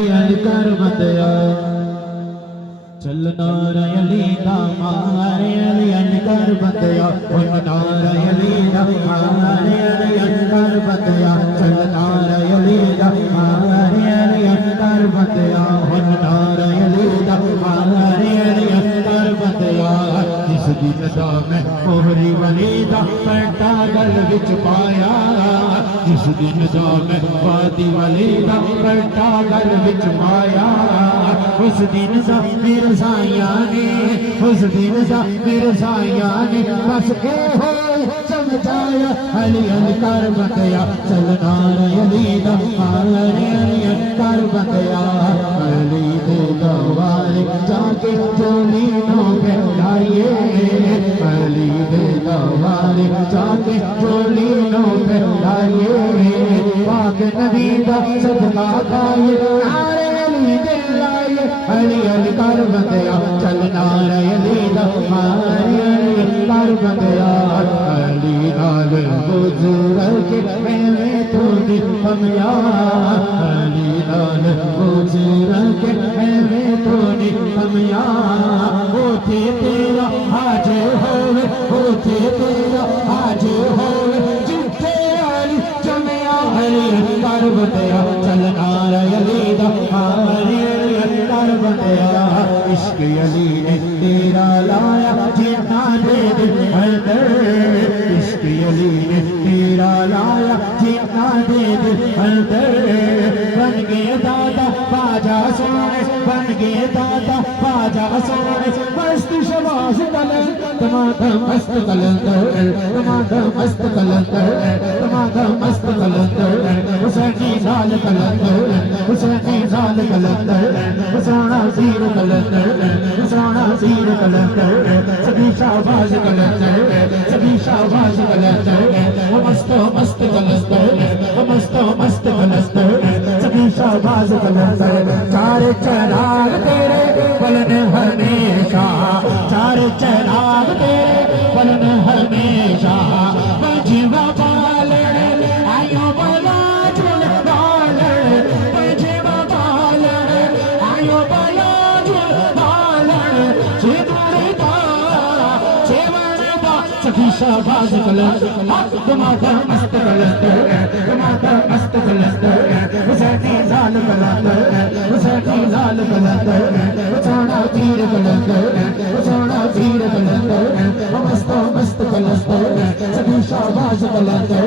अली कर बंदिया चल नारा अली दा मारे अली कर बंदिया नारा अली दा मारे अली कर बंदिया चल नारा अली दा मारे अली कर बंदिया नारा अली दा मारे अली कर बंदिया जिस दिन दा मैं मोहरी वली दा पैंटा गल विच पाया जिस दिन दा मैं वादी वली दा पैंटा गल विच पाया उस दिन दा मेरे साया ने उस दिन दा मेरे साया ने बस के हो समझाया अली अली कर बंदिया चल नारा अली दा मारे अली कर बंदिया अली दे दरबारे जाके चोली नो फैलाइए अली दे दरबारे जाके चोली नो फैलाइए पाक नबी दा सदका खाइए नारे अली दे लाइए अली अली कर बंदिया चल नारा अली दा मारे अली कर बंदिया अली नाल बुजुर्ग मैं थोड़ी कमिया अली नाल बुजुर्ग मैं थोड़ी कमिया ओथे तेरा हाजिर होवे ओथे तेरा हाजिर होवे जिथे अली जमिया अली कर बंदिया चल नारा अली दा मारे अली कर बंदिया इश्क अली ने तेरा लाया जिन्ना दे दिल अंदर इश्क अली ने तेरा लाया जिन्ना दे दिल अंदर बन गए दादा बाजा सोने बन गए दादा बाजा सोने मस्त शबाज कलर तमाम मस्त कलंदर तमाम मस्त कलंदर तमाम मस्त कलंदर हुसैनी लाल कलंदर हुसैनी लाल कलंदर हुसैना सीर कलंदर हुसैना सीर कलंदर सभी शाहबाज कलंदर सभी शाहबाज कलंदर मस्त मस्त कलंदर मस्त मस्त कलंदर सभी शाहबाज कलंदर चार चराग तेरे बलन हमेशा चार चराग तेरे बलन हमेशा जीवा बालन आयो बला जुल बालन जीवा बालन आयो बला जुल बालन जीवरदा सखी शाहबाज कलंदर तुम्हारा मस्त कलंदर तुम्हारा मस्त कलंदर हुसैनी लाल कलंदर हुसैनी लाल कलंदर सोना तीर कलंदर सोना तीर कलंदर मस्त मस्त कलंदर सभी शाहबाज कलंदर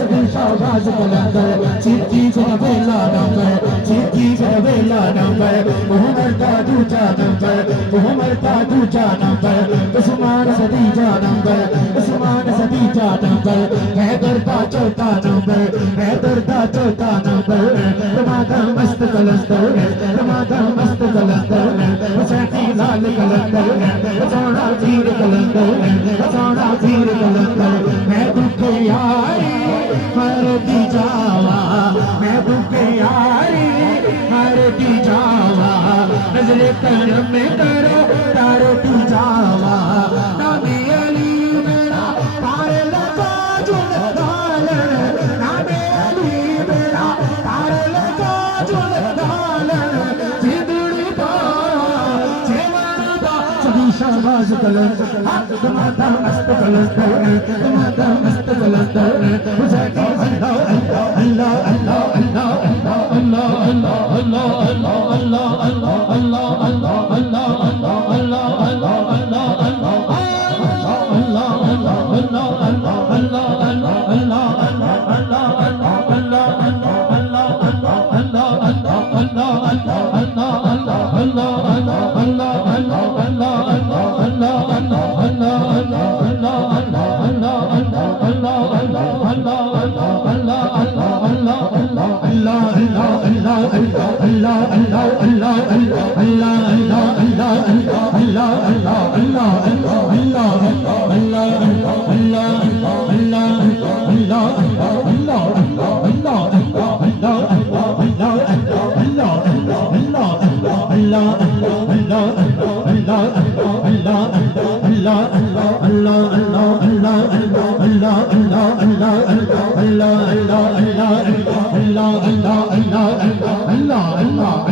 सभी शाहबाज कलंदर चिट्ठी बेला नंबर चिट्ठी बेला नंबर मोहम्मद का दूजा नंबर मोहम्मद का दूजा number Usman Sadija number Usman Sadija number Haider का चौथा नंबर हैदर का चौथा नंबर तुम्हारा मस्त कलंदर तुम्हारा मस्त कलंदर हुसैनी लाल कलंदर सोना तीर कलंदर सोना तीर कलंदर मैं दुखे यारी मर दी जावा मैं दुखे यारी मर दी जावा नजरे करम में करो तार दी जावा नामी अली मेरा तारे लगा जुल डालन नामी अली मेरा तारे लगा जुल डालन जिंदड़ी दा जेवरदा सभी शाहबाज कलंदर तुम्हारा मस्त कलंदर तुम्हारा मस्त कलंदर हुसैनी अल्लाह अल्लाह अल्लाह अल्लाह अल्लाह अल्लाह अल्लाह अल्लाह अल्लाह अल्लाह अल्लाह अल्लाह अल्लाह अल्लाह अल्लाह Allah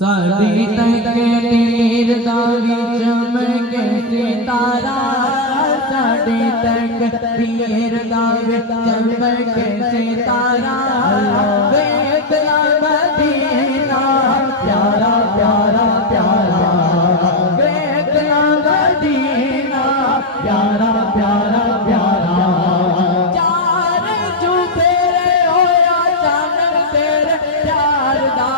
साड़ी तक तीर दावी चमके सितारा साड़ी तक तीर दावी चमके सितारा देखला मदीना प्यारा प्यारा प्यारा देखला मदीना प्यारा प्यारा प्यारा चार चुफेरे होया चानन तेरे प्यार दा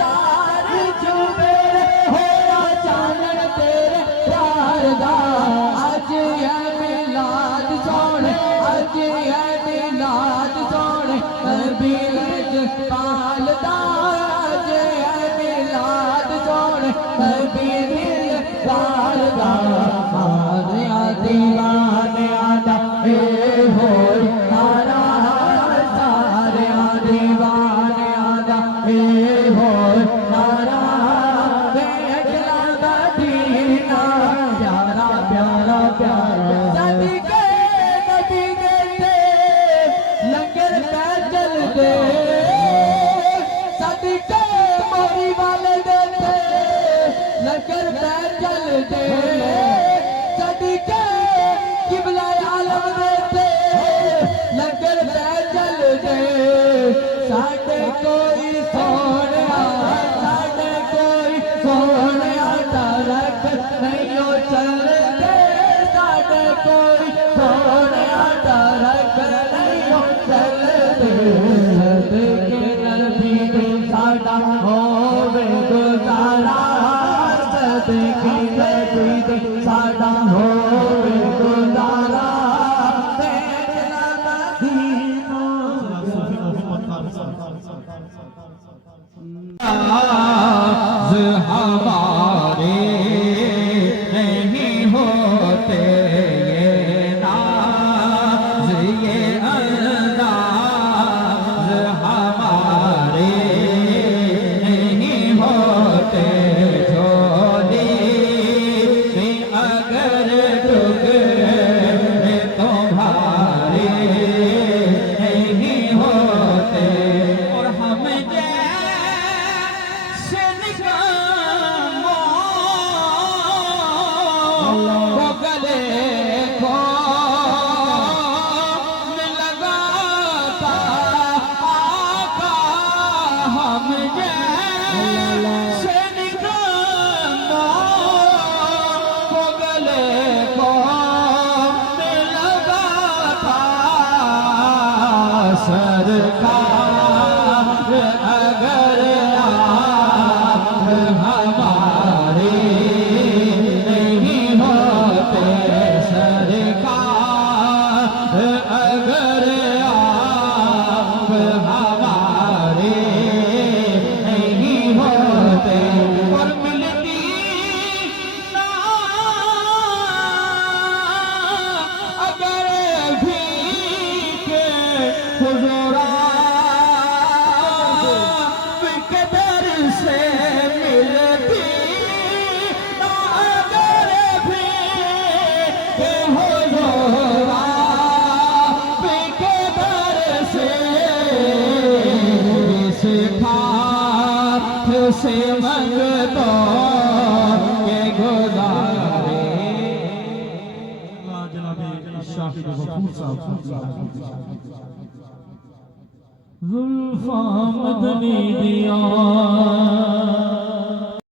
चार चुफेरे होया चानन तेरे प्यार दा अज है मिलाद सोने अज है मिलाद सोने कबीर पाल दा अज है मिलाद सोने कबीर पाल दा आदिया दीवाने आदा ए होय तारा सारे दीवाने आदा ए होय तारा देखला मदीना प्यारा प्यारा प्यारा सदके नबी देते लंगर पे चलते सदके मोरी वाले देते लंगर पे चलते सदके किबला आलम देते लंगर पे चलते साडे कोई सोनिया साडे कोई सोनिया तरक नहीं हो चलते साडे कोई सोनिया तरक नहीं हो चलते सदके नबी दे साडा होवे गुजारा सदके नबी दे साडा होवे गुजारा देखला मदीना हमारे नहीं होते ये नाज ये अंदाज हमारे नहीं होते झोली में अगर टुकड़े तुम्हारे नहीं होते और हम जैसे निकामों को गले को में लगाता आका हम जैसे निकामों को गले को में लगाता सरकार अगर आप हमारे नहीं होते सरकार अगर आप हमारे नहीं होते और मिलती ना अगर भी के हुजूरा के दर से मिलती ना अगर भी के हुजूरा के दर से इस खाक से मंगतो के गुजारे जुल्फा मदनी दिया